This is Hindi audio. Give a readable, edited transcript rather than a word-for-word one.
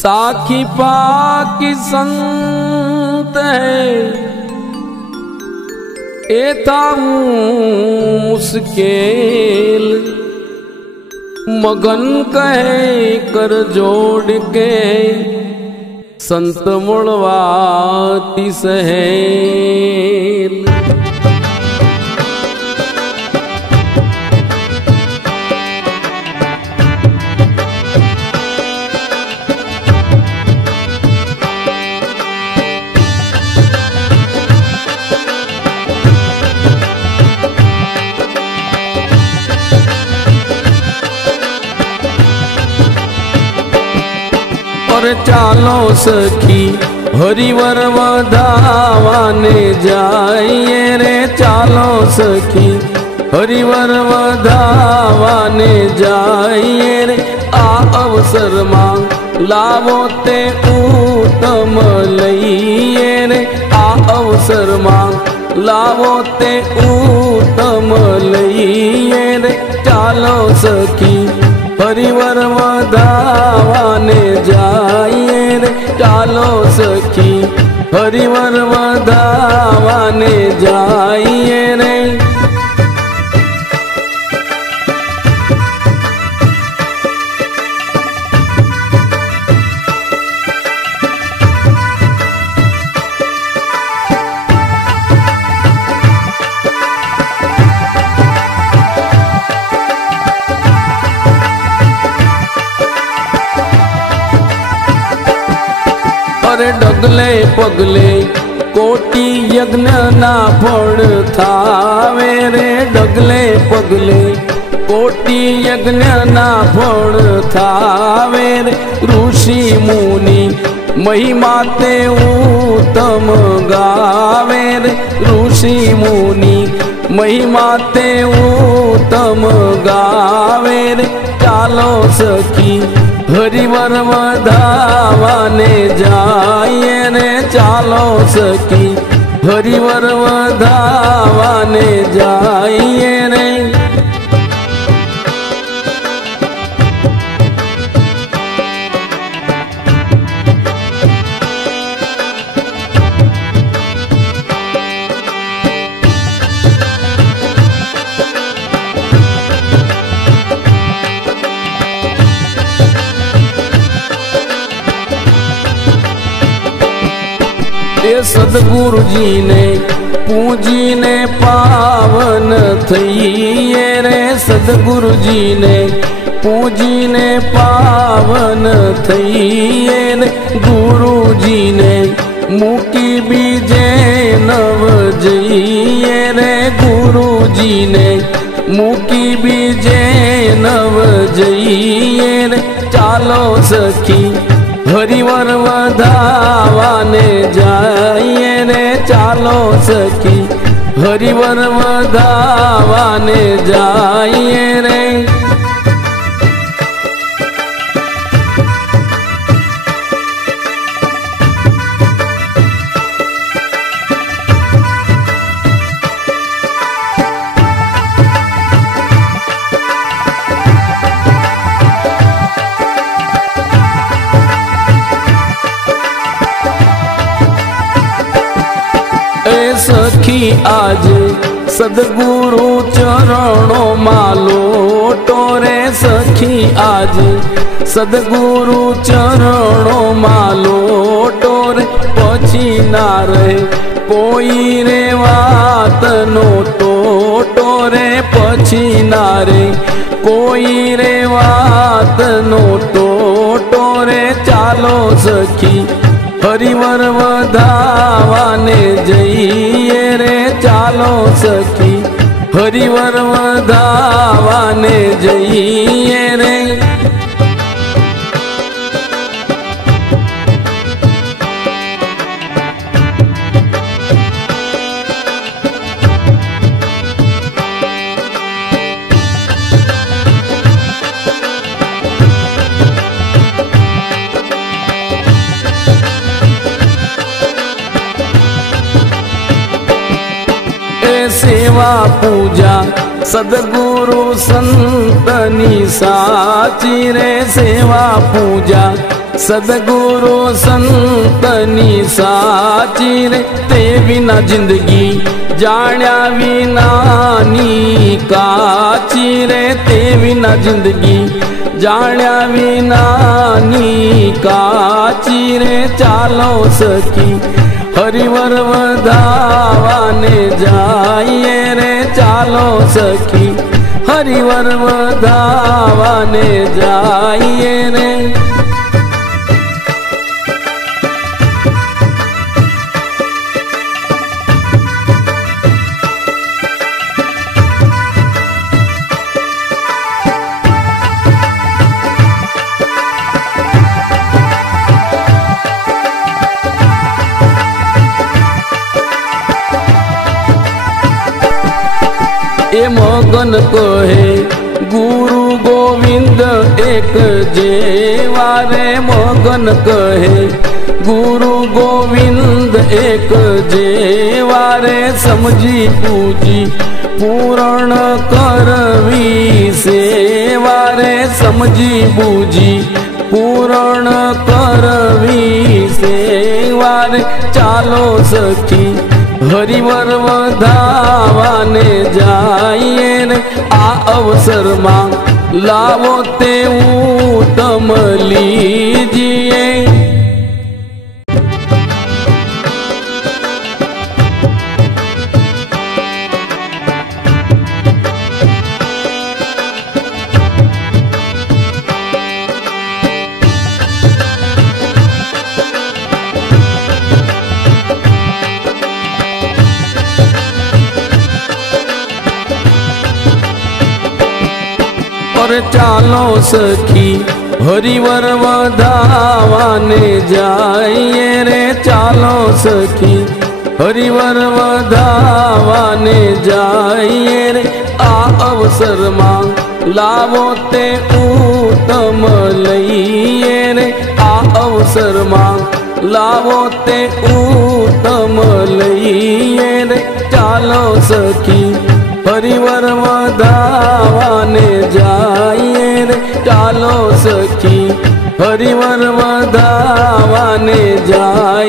साखी पाकी संत है एता मुश्किल मगन कहे कर जोड़ के संत मुड़वाती सहेल। और चालो सखी हरिवर वधावाने जाइए रे, चालो सखी हरिवर वधावाने जाइए रे। आ अवसर मांग लावो ते उत्तम लइए रे, आ अवसर मांग लावो ते उत्तम लइए रे। चालो सखी हरिवर वधावाने जाइए रे, चालो सखी हरिवर वधावाने जाइए रे। डगले पगले कोटि यज्ञ ना फल थावे रे, डगले पगले कोटि यज्ञ ना फल थावे रे। ऋषि मुनि महिमा ते उत्तम गावे रे, ऋषि मुनि महिमा ते उत्तम गावे रे। चालो सखी हरिवर वधावाने जाइए रे, चालो सखी हरिवर वधावाने जाइए रे। सदगुरु जी ने पूजी ने पावन थईए रे, सदगुरु जी ने पूजी ने पावन थईए रे। गुरु जी ने मुकी बीजे नव जइए रे, गुरु जी ने मुकी बीजे नव जइए रे। चालो सखी हरिवर वधावाने जाइए रे, चालो सखी हरिवर वधावाने जाइए रे। सखी आज सदगुरु चरणों मालो टोरे, सखी आज सदगुरु चरणों मालो टोरे। पछी ना रहे कोई रे वात नो तो टोरे, पछी ना रे कोई रे वात नो तो टोरे। चालो सखी हरिवर वधावाने जइए रे, चालो सखी हरिवर वधावाने जइए रे। सेवा पूजा सदगुरु संतनी साची रे, सेवा पूजा सदगुरु संतनी साची रे ते विना जिंदगी जाण्या विनानी काची रे ते विना जिंदगी जाण्या विनानी काची रे चालो सखी हरिवर वधावाने जाइए रे चालो सखी हरिवर वधावाने जाइए रे। ए मगन कहे गुरु गोविंद एक जेवारे मगन कहे गुरु गोविंद एक जेवारे समझी पूजी पूर्ण करवी सेवारे समझी पूजी पूर्ण करवी सेवारे चालो सखी हरिवर वधावाने जाइए रे आ अवसर में लावो ते उत्तम लीजिए। और चालो सखी हरिवर वधावाने जाइए रे चालो सखी हरिवर वधावाने जाइए रे आ अवसर में लावो ते उत्तम लइए रे आ अवसर में लावो ते उत्तम लइए रे चालो सखी हरिवर वधावाने जाइए रे चालो सखी हरिवर वधावाने जाइए।